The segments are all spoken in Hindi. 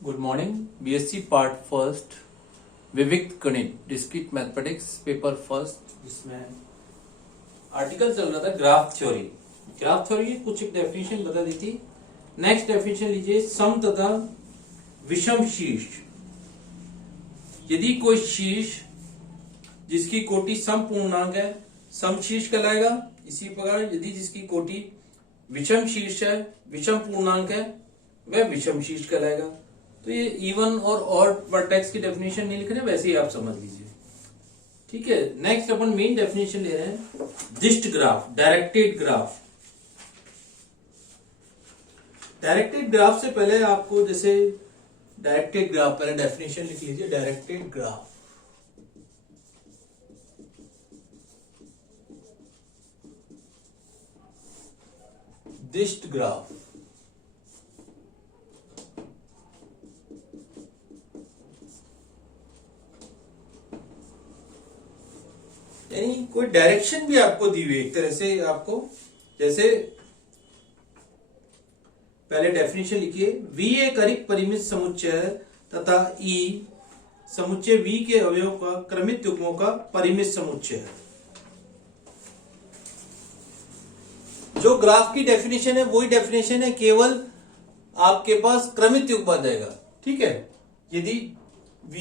Good morning. BSc part first विविक्त गणित डिस्क्रीट मैथमेटिक्स पेपर फर्स्ट, जिसमें आर्टिकल चल रहा था ग्राफ थ्योरी। ग्राफ थ्योरी की कुछ एक डेफिनेशन बता दी थी। नेक्स्ट डेफिनेशन लीजिए, सम तथा विषम शीर्ष। यदि कोई शीर्ष जिसकी कोटि सम पूर्णांक है सम शीर्ष कहलाएगा। इसी प्रकार यदि जिसकी कोटि विषम शीर्ष है, विषम पूर्णांक है, वह विषम शीर्ष कहलाएगा। तो ये इवन और ऑड वर्टेक्स की डेफिनेशन नहीं लिख रहे, वैसे ही आप समझ लीजिए। ठीक है, नेक्स्ट अपन मेन डेफिनेशन ले रहे हैं, दिष्ट graph, directed graph. Directed graph से पहले आपको जैसे डायरेक्टेड ग्राफ, पहले डेफिनेशन लिख लीजिए। डायरेक्टेड ग्राफ दिष्ट ग्राफ यानी कोई डायरेक्शन भी आपको दी हुई एक तरह से आपको, जैसे पहले डेफिनेशन लिखिए, V एक अरिक्त परिमित समुच्चय है तथा E समुच्चय V के अवयव का क्रमित युग्मों का परिमित समुच्चय है। जो ग्राफ की डेफिनेशन है वही डेफिनेशन है, केवल आपके पास क्रमित युग्म आ जाएगा। ठीक है, यदि V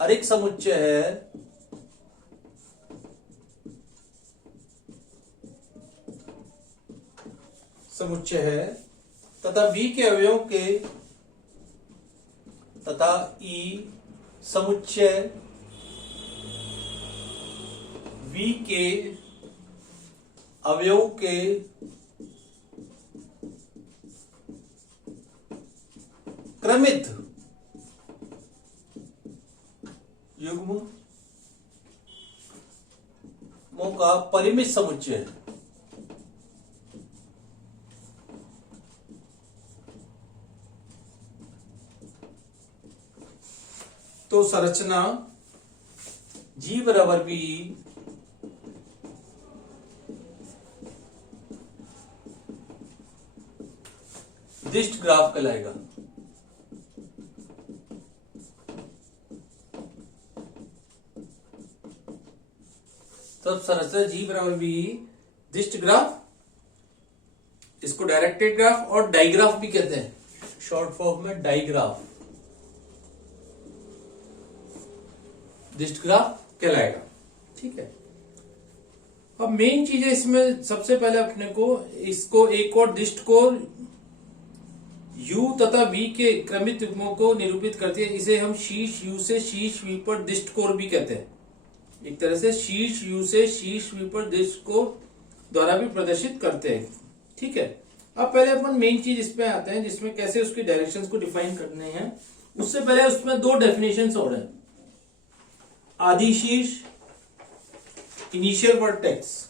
अरिक्त समुच्चय है तथा V के अवयव के तथा E समुच्चय V के अवयव के क्रमित युग्मों का परिमित समुच्चय है। तो संरचना G बराबर B दिष्ट ग्राफ कहलाएगा। तब संरचना G बराबर B दिष्ट ग्राफ, इसको डायरेक्टेड ग्राफ और डाइग्राफ भी कहते हैं, शॉर्ट फॉर्म में डाइग्राफ, दिष्ट ग्राफ कहलाएगा। ठीक है, अब मेन चीज है इसमें, सबसे पहले अपने को इसको एक और दिष्ट को U तथा V के क्रमित युग्मों को निरूपित करती है। इसे हम शीर्ष U से शीर्ष V पर दिष्ट कोण भी कहते हैं। एक तरह से शीर्ष U से शीर्ष V पर दिष्ट कोण द्वारा भी प्रदर्शित करते हैं। ठीक है, अब पहले अपन मेन चीज इसमें आते हैं, जिसमें कैसे उसकी डायरेक्शंस को डिफाइन करने हैं। उससे पहले उसमें दो डेफिनेशंस और हैं, आदि शीर्ष, इनिशियल वर्टेक्स,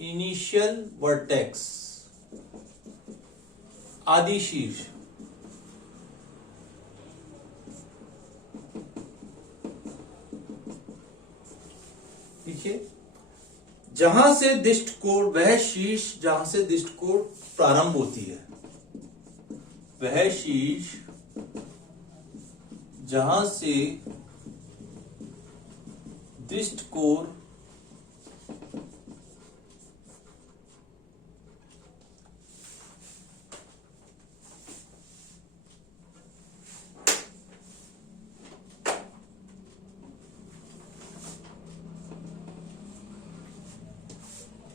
इनिशियल वर्टेक्स, आदि शीर्ष। देखिए, जहां से दिष्ट कोण, वह शीर्ष जहां से दिष्ट कोण प्रारंभ होती है, वह शीर्ष जहां से दिष्ट कोण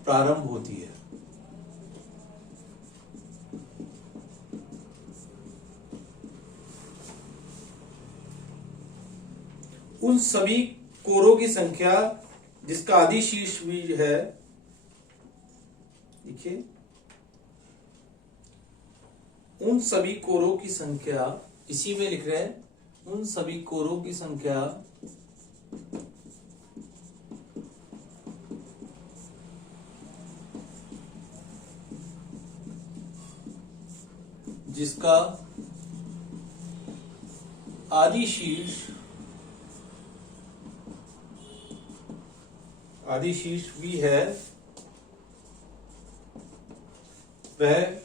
प्रारंभ होती है, उन सभी कोरों की संख्या जिसका आदि शीर्ष भी है, देखिए, उन सभी कोरों की संख्या, इसी में लिख रहे हैं, उन सभी कोरों की संख्या जिसका आदि शीर्ष भी है वह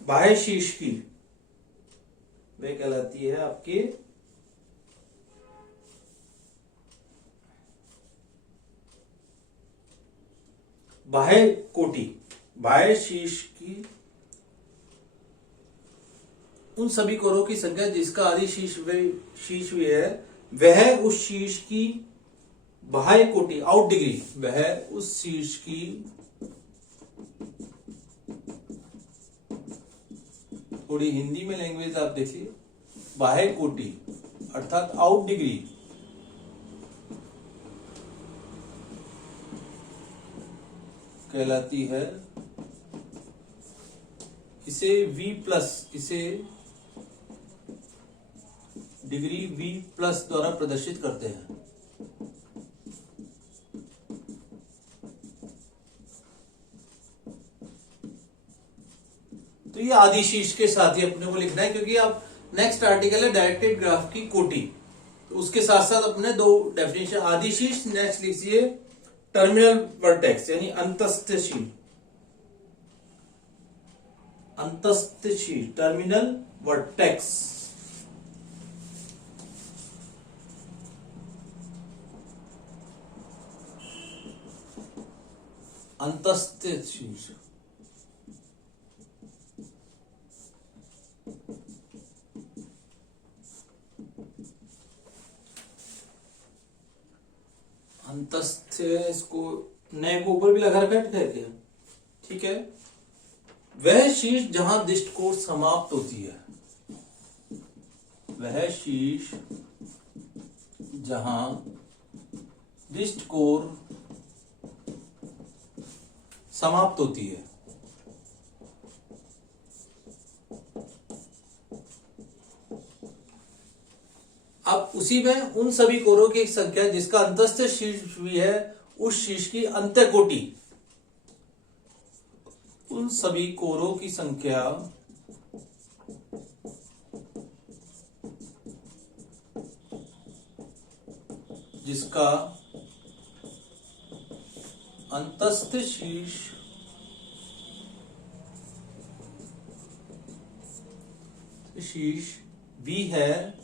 बाह्य शीर्ष की, वह कहलाती है आपकी बाह्य कोटि। बाह्य शीर्ष की उन सभी कोरों की संख्या जिसका आदि शीर्ष भी है, वह उस शीर्ष की बाह्य कोटि आउट डिग्री, वह उस शीर्ष की थोड़ी हिंदी में लैंग्वेज आप देखिए, बाह्य कोटि अर्थात आउट डिग्री कहलाती है। इसे V+, इसे डिग्री V+ द्वारा प्रदर्शित करते हैं। तो ये आदि शीर्ष के साथ ही अपने को लिखना है, क्योंकि आप नेक्स्ट आर्टिकल है डायरेक्टेड ग्राफ की कोटि, तो उसके साथ साथ अपने दो डेफिनेशन आदि शीर्ष, नेक्स्ट लिखिए टर्मिनल वर्टेक्स यानी अंतस्थ शीर्ष, अंतस्थ शीर्ष टर्मिनल वर्टेक्स। अंतस्थ शीर्ष अंतस्थ, इसको नए को ऊपर भी लगा रखा है, ठीक है। वह शीर्ष जहां दिष्ट कोण समाप्त होती है, वह शीर्ष जहां दिष्ट कोण समाप्त होती है, अब उसी में उन सभी कोरों की संख्या जिसका अंतस्थ शीर्ष भी है, उस शीर्ष की अंत्य कोटि, उन सभी कोरों की संख्या जिसका अंतस्थ शीर्ष भी है,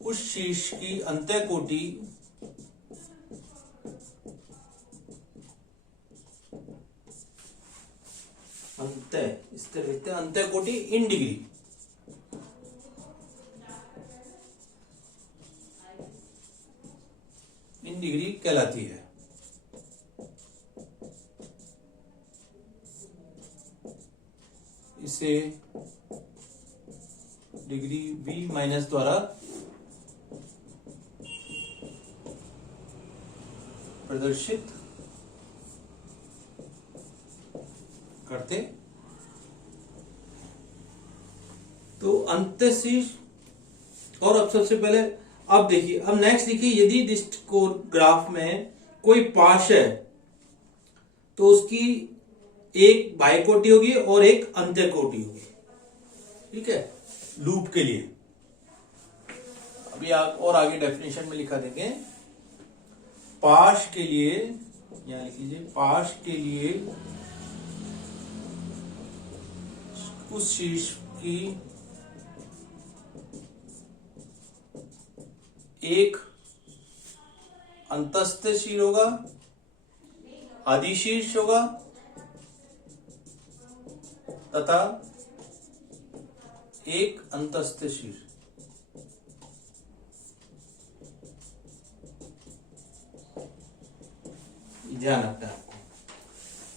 उस शीर्ष की अंत्य कोटि इस तरह लिखते हैं, अंत्य कोटि इन डिग्री, इन डिग्री कहलाती है। इसे डिग्री V- द्वारा प्रदर्शित करते। तो अंत्य शीर्ष, और अब सबसे पहले अब देखिए, अब नेक्स्ट देखिए, यदि दिष्ट कोण ग्राफ में कोई पाश है तो उसकी एक बाह्य कोटि होगी और एक अंत्य कोटि होगी, ठीक है, लूप के लिए। अभी आप और आगे डेफिनेशन में लिखा देंगे। पाश के लिए यहां लिख लीजिए, पाश के लिए उस शीर्ष की एक अंतस्थ शीर्ष होगा, आदि शीर्ष होगा तथा एक अंतस्थ शीर्ष। ध्यान रखना है आपको,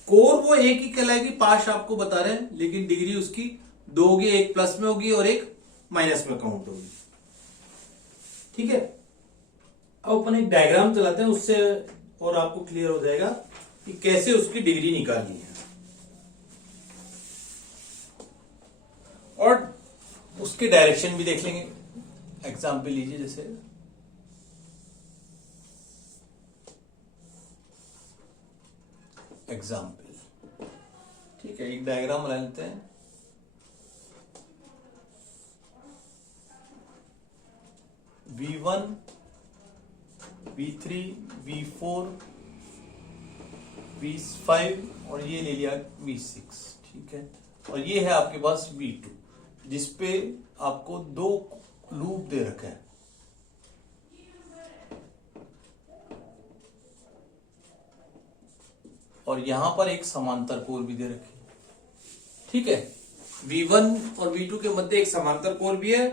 कोर वो एक ही कहलाएगी, पाश आपको बता रहे हैं, लेकिन डिग्री उसकी दो होगी, एक प्लस में होगी और एक माइनस में काउंट होगी, ठीक है। अब अपन एक डायग्राम चलाते हैं, उससे और आपको क्लियर हो जाएगा कि कैसे उसकी डिग्री निकालनी है, और उसके डायरेक्शन भी देख लेंगे। एग्जाम्पल लीजिए, जैसे एग्जाम्पल, ठीक है, एक डायग्राम बना लेते हैं। V1 V3, V4, V5 और ये ले लिया V6, ठीक है। और ये है आपके पास V2 जिसपे आपको 2 लूप दे रखे हैं। और यहां पर एक समांतर कोर भी दे रखी है, ठीक है। V1 और V2 के मध्य एक समांतर कोर भी है,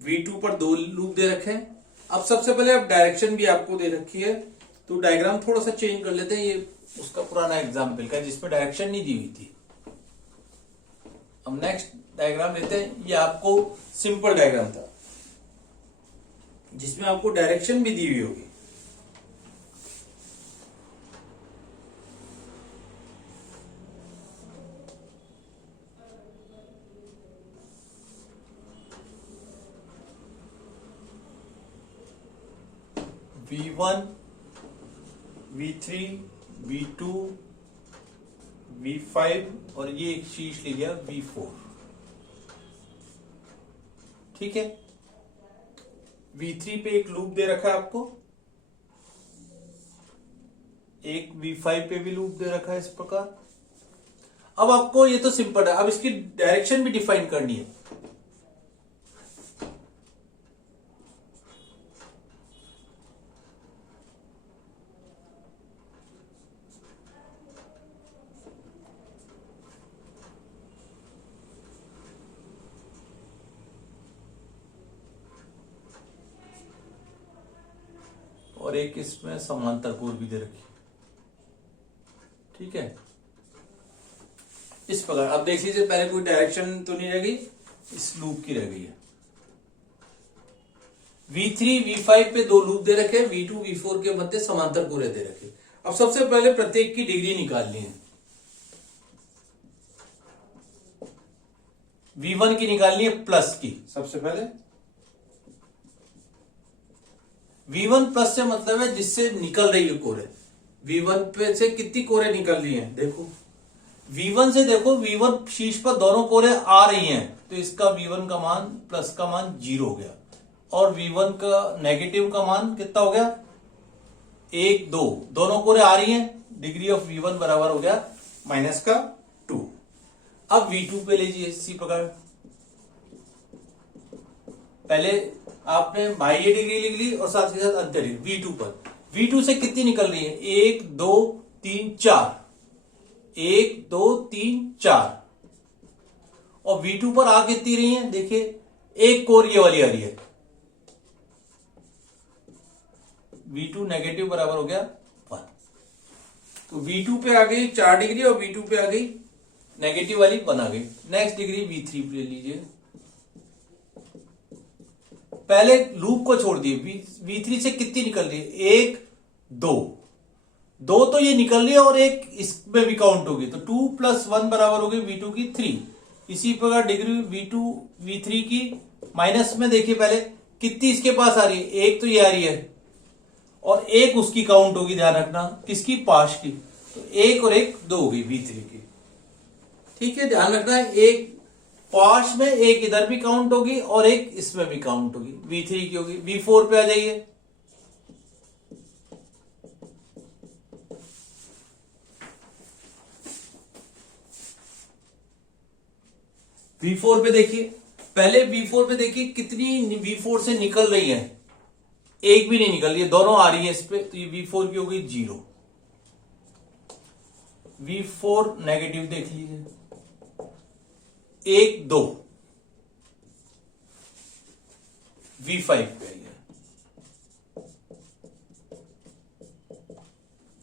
V2 पर 2 लूप दे रखे हैं। अब सबसे पहले अब डायरेक्शन भी आपको दे रखी है, तो डायग्राम थोड़ा सा चेंज कर लेते हैं। ये उसका पुराना एग्जाम्पल का जिसमें डायरेक्शन नहीं दी हुई थी। हम नेक्स्ट डायग्राम लेते हैं। ये आपको सिंपल डायग्राम था जिसमें आपको डायरेक्शन भी दी हुई होगी। V1, V3, V2, V5 और ये एक शीट ले लिया V4, ठीक है। V3 पे एक लूप दे रखा है आपको, एक V5 पे भी लूप दे रखा है इस प्रकार। अब आपको ये तो सिंपल है, अब इसकी डायरेक्शन भी डिफाइन करनी है। और एक इसमें समांतर कोर भी दे रखी, ठीक है। इस प्रकार अब देख लीजिए, पहले कोई डायरेक्शन तो नहीं रहेगी, इस लूप की रह गई है। V3, V5 पे 2 लूप दे रखे, V2, V4 के मध्य समांतर कोरे दे रखे। अब सबसे पहले प्रत्येक की डिग्री निकालनी है। V1 की निकालनी है प्लस की। सबसे पहले V1 प्लस से मतलब है जिससे निकल रही है कोरे। V1 पे से कितनी कोरे निकल रही हैं देखो। V1 से देखो, V1 शीर्ष पर दोनों कोरे आ रही हैं, तो इसका V1 का मान प्लस का मान 0 हो गया। और V1 का नेगेटिव का मान कितना हो गया, 1, 2, दोनों कोरे आ रही हैं, डिग्री ऑफ V1 बराबर हो गया माइनस का 2। अब V2 पे लीजिए इसी प्रकार, पहले आपने बाह्य डिग्री लिख ली और साथ ही साथ अंतर डिग्री। V2 पर, V2 से कितनी निकल रही है, 1, 2, 3, 4, 1, 2, 3, 4। और V2 पर आ कितनी रही है, देखिए एक कोर ये वाली आ रही है। V2 नेगेटिव बराबर हो गया 1। तो V2 पे आ गई 4 डिग्री और V2 पे आ गई नेगेटिव वाली 1 आ गई। नेक्स्ट डिग्री V3 पे ले लीजिए, पहले लूप को छोड़ दिए। V3 से कितनी निकल रही है, 1, 2, 2 तो ये निकल रही है और एक इसमें भी काउंट होगी, तो 2 + 1 बराबर होगी V2 की 3। इसी प्रकार डिग्री V2 V3 की माइनस में देखिए पहले कितनी इसके पास आ रही है, एक तो ये आ रही है और एक उसकी काउंट होगी, ध्यान रखना किसकी, पाश की। तो 1 और 1 2 होगी V3 की, ठीक है। ध्यान रखना है, एक पाश में एक इधर भी काउंट होगी और एक इसमें भी काउंट होगी, V3 की होगी। V4 पे आ जाइए, V4 पे देखिए, पहले V4 पे देखिए कितनी V4 से निकल रही है, एक भी नहीं निकल रही है, दोनों आ रही है इस पे, तो ये V4 की हो गई 0। V4 नेगेटिव देख लीजिए, 1, 2, V5 पे है।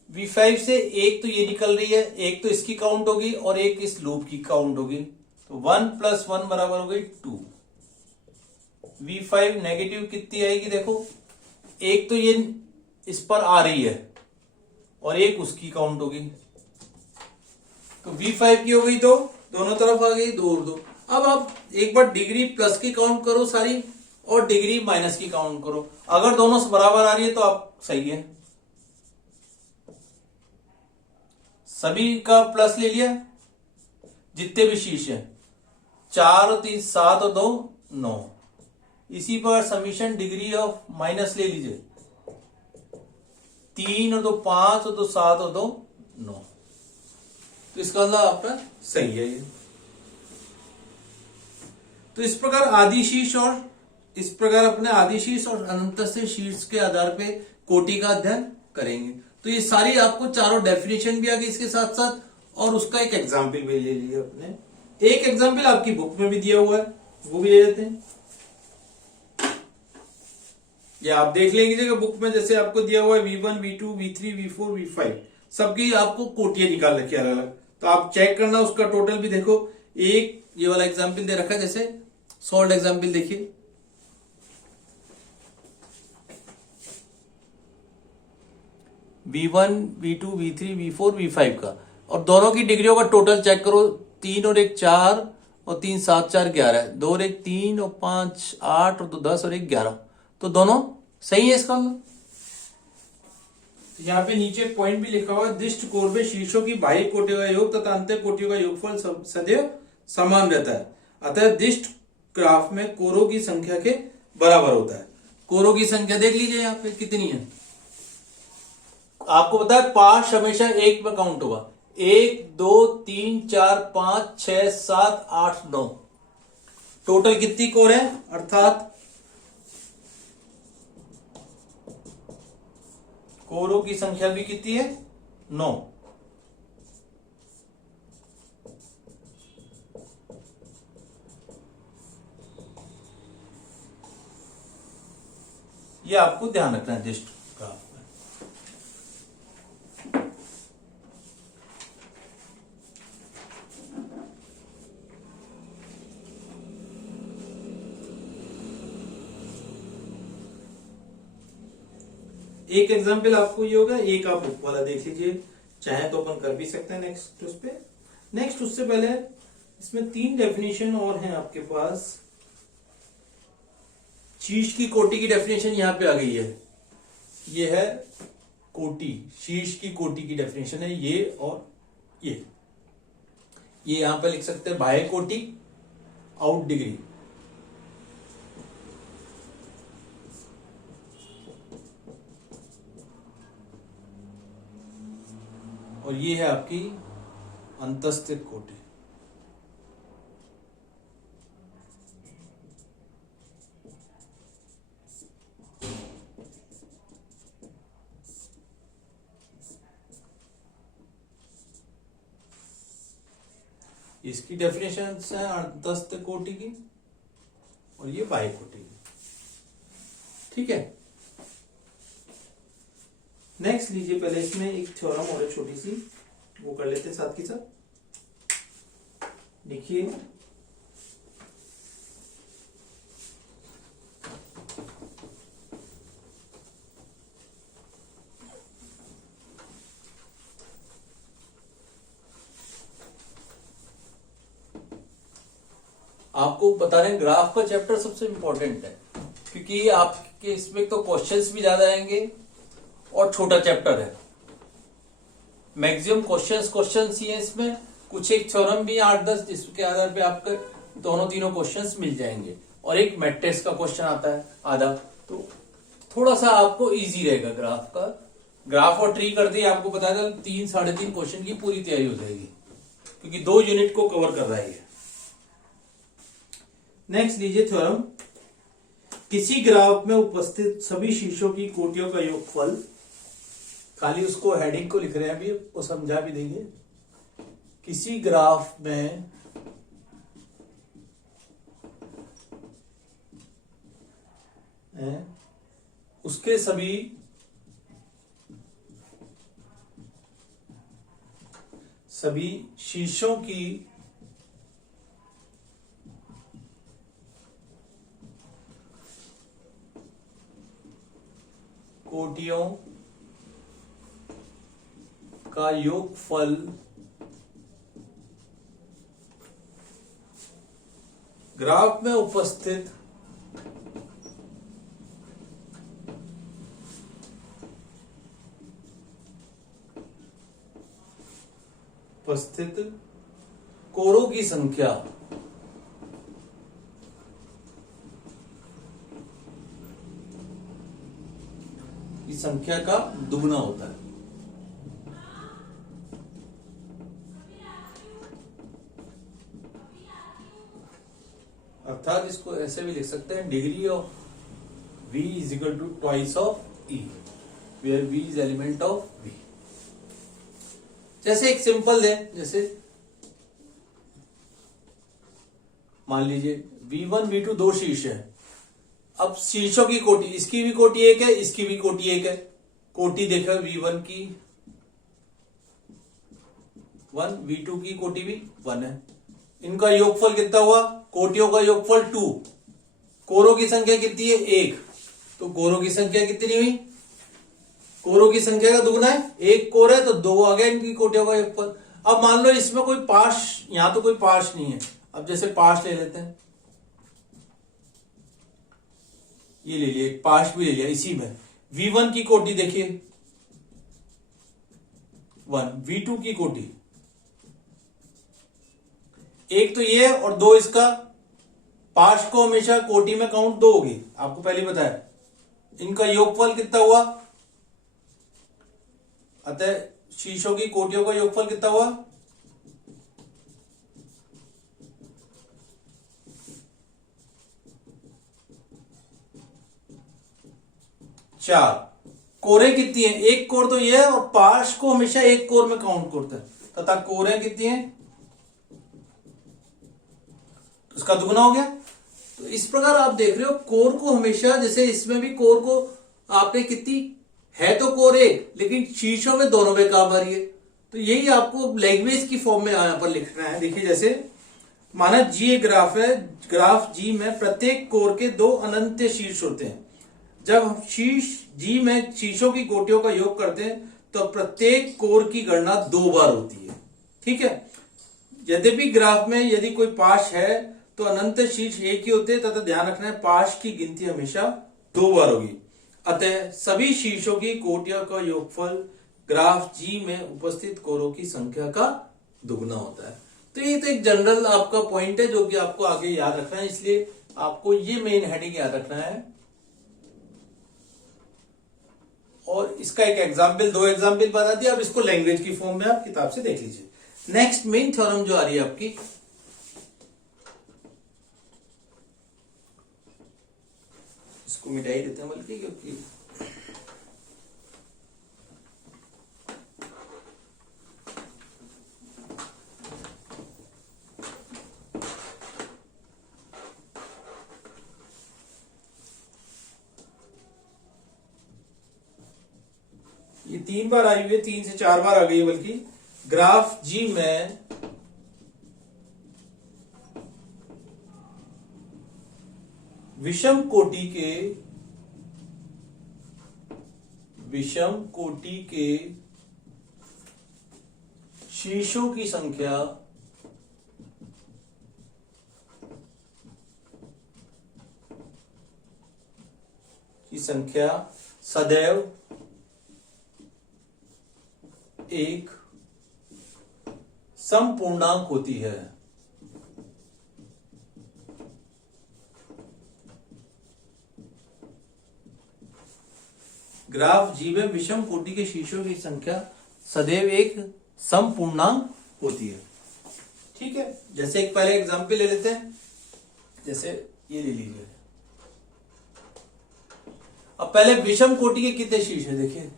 V5 से एक तो ये निकल रही है, एक तो इसकी काउंट होगी और एक इस लूप की काउंट होगी, तो 1 + 1 बराबर हो गई 2। V5 नेगेटिव कितनी आएगी देखो, एक तो ये इस पर आ रही है और एक उसकी काउंट होगी, तो V5 की हो गई 2, दोनों तरफ आ गई 2 और 2। अब आप एक बार डिग्री प्लस की काउंट करो सारी और डिग्री माइनस की काउंट करो, अगर दोनों से बराबर आ रही है तो आप सही है। सभी का प्लस ले लिया, जितने भी शीर्ष है, 4 और 3 7 और 2 9। इसी पर समीशन डिग्री ऑफ माइनस ले लीजिए, 3 और 2 5 और 2 7 और 2 9। तो इसका मतलब आपका सही है ये। तो इस प्रकार आदि शीर्ष और इस प्रकार अपने आदि शीर्ष और अनंत शीर्ष के आधार पे कोटि का अध्ययन करेंगे। तो ये सारी आपको चारों डेफिनेशन भी आ गई इसके साथ साथ, और उसका एक एग्जाम्पल भी ले लिया अपने। एक एग्जाम्पल आपकी बुक में भी दिया हुआ है, वो भी ले लेते हैं। ये आप देख लेंगे बुक में, जैसे आपको दिया हुआ है V1, V2, V3, V4, V5, सबकी आपको कोटियां निकाल रखी है अलग अलग। तो आप चेक करना, उसका टोटल भी देखो। एक ये वाला एग्जाम्पल दे रखा है, जैसे सॉल्ट एग्जाम्पल देखिए, V1, V2, V3, V4, V5 का, और दोनों की डिग्रियों का टोटल चेक करो। 3 और 1 4 और 3 7 4 11, 2 और 1 3 और 5 8 और 2 10 और 1 11, तो दोनों सही है इसका। यहाँ पे नीचे पॉइंट भी लिखा हुआ है, दिष्ट कोर में शीर्षों की बाह्य कोटियों का योग तथा अंत कोटियों का योगफल सदैव समान रहता है, अतः दिष्ट ग्राफ में कोरों की संख्या के बराबर होता है। कोरों की संख्या देख लीजिए यहाँ पे कितनी है, आपको पता है पांच हमेशा एक में काउंट होगा। 1 2 3 4 5 6 7 8 9, टोटल कितनी कोर है, अर्थात कोरों की संख्या भी कितनी है, 9। ये आपको ध्यान रखना है दिष्ट ग्राफ में। एक एग्जाम्पल आपको ये होगा, एक आप बुक वाला देख लीजिए, चाहे तो अपन कर भी सकते हैं नेक्स्ट उस पे। नेक्स्ट उससे पहले इसमें 3 डेफिनेशन और हैं आपके पास। शीर्ष की कोटि की डेफिनेशन यहां पे आ गई है, ये है कोटि, शीर्ष की कोटि की डेफिनेशन है ये, और ये यहां पे लिख सकते हैं बाह्य कोटि, आउट डिग्री। और ये है आपकी अंतस्थित कोटि। इसकी डेफिनेशन है अंतस्थ कोटि की, और ये बाह्य कोटि की। ठीक है, नेक्स्ट लीजिए, पहले इसमें एक थ्योरम और एक छोटी सी वो कर लेते हैं साथ के साथ। देखिए आपको बता रहे हैं ग्राफ का चैप्टर सबसे इंपॉर्टेंट है, क्योंकि आपके इसमें तो क्वेश्चंस भी ज्यादा आएंगे और छोटा चैप्टर है। मैक्सिमम क्वेश्चंस ही है इसमें, कुछ एक थ्योरम भी 8-10 जिसके आधार पे आपके दोनों तीनों क्वेश्चंस मिल जाएंगे, और एक मैट्रिक्स का क्वेश्चन आता है आधा, तो थोड़ा सा आपको इजी रहेगा ग्राफ का। ग्राफ और ट्री कर दिए, आपको पता है 3-3.5 क्वेश्चन की पूरी तैयारी हो जाएगी, क्योंकि 2 यूनिट को कवर कर रहा है। नेक्स्ट लीजिए थ्योरम, किसी ग्राफ में उपस्थित सभी शीर्षों की कोटियों का योगफल, खाली उसको हेडिंग को लिख रहे हैं अभी, वो समझा भी देंगे। किसी ग्राफ में उसके सभी शीर्षों की कोटियों का योगफल ग्राफ में उपस्थित कोरों की संख्या की संख्या का दुगना होता है। अर्थात इसको ऐसे भी लिख सकते हैं, degree of v is equal to twice of e, where v is element of v। जैसे एक सिंपल है, जैसे मान लीजिए v1 v2 दो शीर्ष है। अब शीर्षों की कोटि, इसकी भी कोटि एक है, इसकी भी कोटि एक है। कोटि देखो v1 की 1, v2 की कोटि भी 1 है। इनका योगफल कितना हुआ? कोटियों का योगफल 2। कोरों की संख्या कितनी है? 1। तो कोरों की संख्या कितनी हुई? कोरों की संख्या का दुगना है, एक कोर है तो 2 आ गया इनकी कोटियों का योगफल। अब मान लो इसमें कोई पाश, यहां तो कोई पाश नहीं है। अब जैसे पाश ले लेते हैं, ये ले लिया, एक पाश भी ले लिया। इसी में v1 की कोटि देखिए 1, v2 की कोटि एक तो ये है, और 2 इसका। पाश को हमेशा कोटि में काउंट 2 होगी, आपको पहले ही बताया। इनका योगफल कितना हुआ? अतः शीर्षों की कोटियों का योगफल कितना हुआ? 4। कोरें कितनी है? एक कोर तो ये है, और पाश को हमेशा एक कोर में काउंट करते हैं, तथा कोरें कितनी है? उसका दुगना हो गया। तो इस प्रकार आप देख रहे हो कोर को हमेशा, जैसे इसमें भी कोर को आपने कितनी है, तो कोर एक, लेकिन शीर्षों में दोनों में काम आ रही है। तो यही आपको लैंग्वेज की फॉर्म में यहां पर लिखना है। देखिए जैसे माना जी एक ग्राफ है, ग्राफ जी में प्रत्येक कोर के 2 अनंत शीर्ष होते हैं। जब हम शीर्ष जी में शीर्षों की कोटियों का योग करते हैं तो प्रत्येक कोर की गणना 2 बार होती है। ठीक है। यद्यपि ग्राफ में यदि कोई पाश है तो अनंत शीर्ष एक ही होते हैं, तथा ध्यान रखना है पाश की गिनती हमेशा 2 बार होगी। अतः सभी शीर्षों की कोटियों का योगफल ग्राफ जी में उपस्थित कोरों की संख्या का दुगना होता है। तो ये तो एक जनरल आपका पॉइंट है जो कि आपको आगे याद रखना है, इसलिए आपको ये मेन हेडिंग याद रखना है। और इसका एक एग्जाम्पल, 2 एग्जाम्पल बता दिया। अब इसको लैंग्वेज की फॉर्म में आप किताब से देख लीजिए। नेक्स्ट मेन थ्योरम जो आ रही है आपकी, इसको मिटाई देते हैं बल्कि, क्योंकि ये 3 बार आई हुई है, 3 से 4 बार आ गई है बल्कि। ग्राफ जी में विषम कोटि के शीर्षों की संख्या सदैव एक समपूर्णांक होती है। ग्राफ जी में विषम कोटि के शीर्षों की संख्या सदैव एक समपूर्णांक होती है। ठीक है। जैसे एक पहले एग्जांपल ले लेते हैं, जैसे ये ले लीजिए। अब पहले विषम कोटि के कितने शीर्ष है? देखिए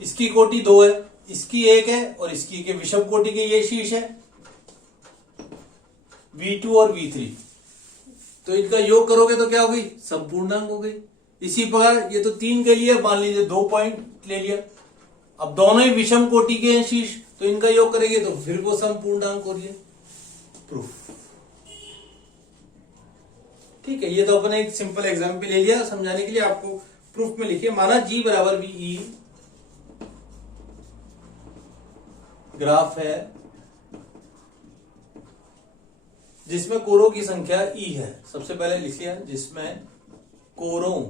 इसकी कोटि 2 है, इसकी 1 है, और इसकी के विषम कोटि के ये शीर्ष है v2 और v3। तो इनका योग करोगे तो क्या हो गई? संपूर्णांक हो गई। इसी प्रकार ये तो 3 के लिए मान लीजिए 2 पॉइंट ले लिया। अब दोनों ही विषम कोटि के हैं शीर्ष, तो इनका योग करेंगे तो फिर वो संपूर्णांक हो रही है। प्रूफ। ठीक है। ये तो अपने एक सिंपल एग्जांपल ले लिया समझाने के लिए। आपको प्रूफ में लिखिए, माना जी बराबर वी ग्राफ है जिसमें कोरों की संख्या ई है। सबसे पहले लिख लिया, जिसमें कोरों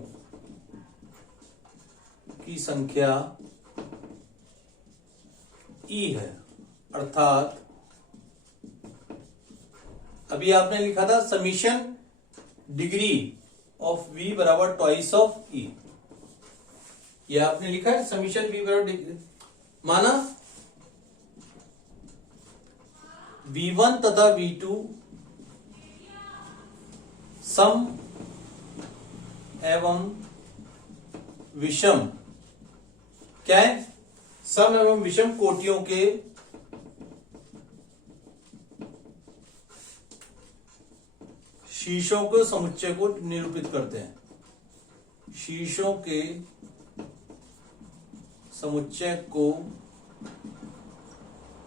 की संख्या ई है, अर्थात अभी आपने लिखा था समीशन डिग्री ऑफ v बराबर ट्वाइस ऑफ ई। ये आपने लिखा है समीशन V बराबर माना V1 तथा V2 सम एवं विषम क्या है? सम एवं विषम कोटियों के शीर्षों के समुच्चय को निरूपित करते हैं। शीर्षों के समुच्चय को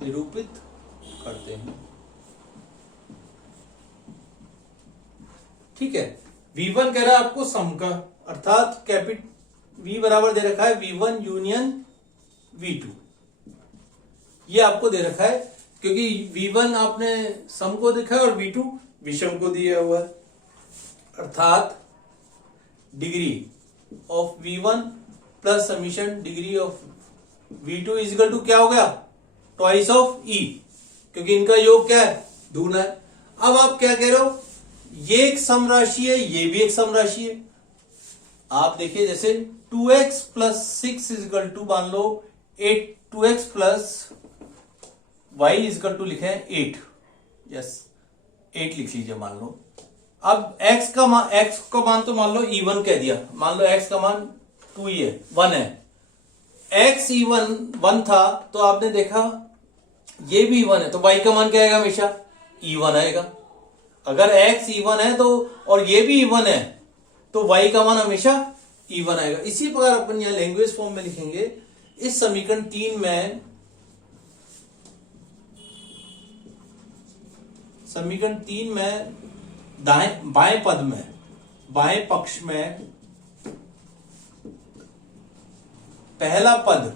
निरूपित करते हैं। ठीक है। V1 कह रहा है आपको सम का, अर्थात V बराबर दे रखा है V1 यूनियन V2। ये आपको दे रखा है क्योंकि V1 आपने सम को देखा है और V2 विषम को दिया हुआ है, अर्थात degree of V1 plus summation degree of V2 is equal to क्या हो गया? ट्वाइस ऑफ E, क्योंकि इनका योग क्या है? दूना है। अब आप क्या कह रहे हो? ये एक सम राशि है, ये भी एक सम राशि है। आप देखिए जैसे 2x plus 6 is equal to मान लो 8, 2x plus y is equal to लिखे हैं 8, यस 8 लिख लीजिए मान लो। अब x का मान तो मान लो E1 कह दिया, मान लो x का मान 2 ही है, 1 है। x E1 1 था तो आपने देखा ये भी E1 है, तो y का मान क्या आएगा? हमेशा E1 आएगा। अगर x E1 है तो और ये भी E1 है तो y का मान हमेशा E1 आएगा। इसी प्रकार अपन यहां लैंग्वेज फॉर्म में लिखेंगे, इस समीकरण 3 में बाएं पद में, बाएं पक्ष में पहला पद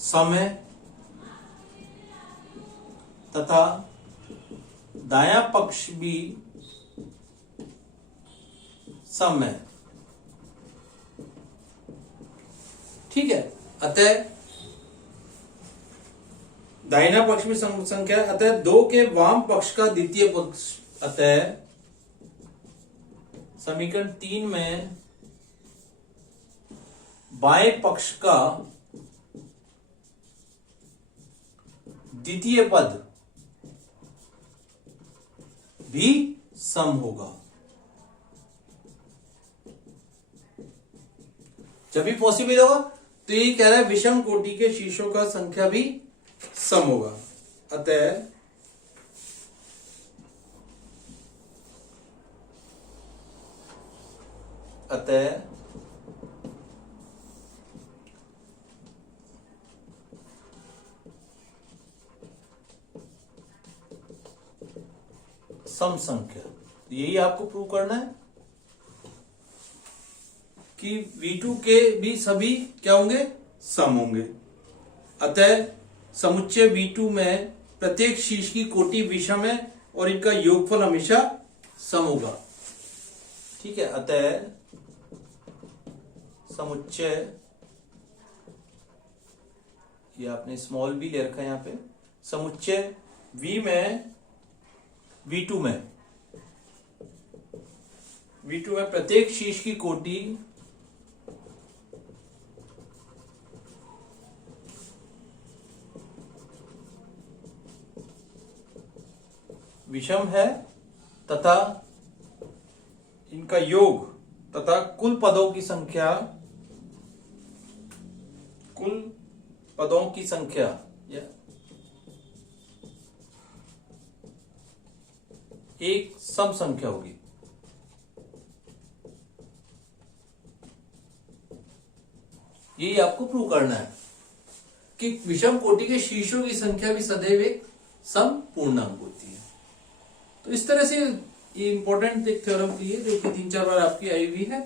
सम है तथा दायां पक्ष भी सम है। ठीक है। अतः दाहिना पक्ष में सम संख्या, अतः 2 के वाम पक्ष का द्वितीय पक्ष, अतः समीकरण 3 में बाएं पक्ष का द्वितीय पद भी सम होगा। जब भी पॉसिबल होगा तो ये कह रहा है विषम कोटि के शीर्षों का संख्या भी सम होगा। अतः सम संख्या, यही आपको प्रूव करना है कि V2 के भी सभी क्या होंगे? सम होंगे। अतः समुच्चय V2 में प्रत्येक शीर्ष की कोटि विषम है और इनका योगफल हमेशा सम होगा। ठीक है। अतः समुच्चय, ये आपने स्मॉल b ले रखा है यहां पे, समुच्चय V में V2 में प्रत्येक शीर्ष की कोटि विषम है तथा इनका योग तथा कुल पदों की संख्या एक सम संख्या होगी। यही आपको प्रूव करना है कि विषम कोटि के शीर्षों की संख्या भी सदैव एक सम पूर्णांक होती है। तो इस तरह से ये इंपॉर्टेंट एक थ्योरम की है जो कि 3-4 बार आपकी आई हुई है।